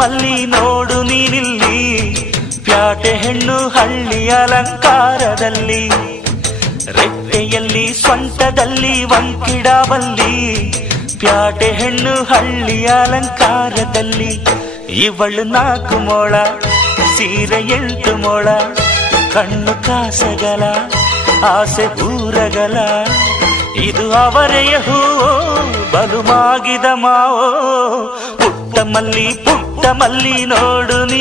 ಮಲ್ಲಿ ನೋಡು ನೀನಿಲ್ಲಿ, ಪ್ಯಾಟೆ ಹೆಣ್ಣು ಹಳ್ಳಿ ಅಲಂಕಾರದಲ್ಲಿ, ರೆಟ್ಟೆಯಲ್ಲಿ ಸ್ವಂಟದಲ್ಲಿ ವಂಕಿಡಾವಲ್ಲಿ, ಪ್ಯಾಟೆ ಹೆಣ್ಣು ಹಳ್ಳಿ ಅಲಂಕಾರದಲ್ಲಿ. ಇವಳು 4 ಮೊಳ ಸೀರೆ 8 ಮೊಳ, ಕಣ್ಣು ಕಾಸಗಲ ಆಸೆ ಊರಗಲ, ಇದು ಅವರೆಯ ಹೂವೋ ಬಲು ಮಾಗಿದ ಮಾವೋ. ಪುಟ್ಟ ಮಲ್ಲಿ ನೋಡು ನೀನು.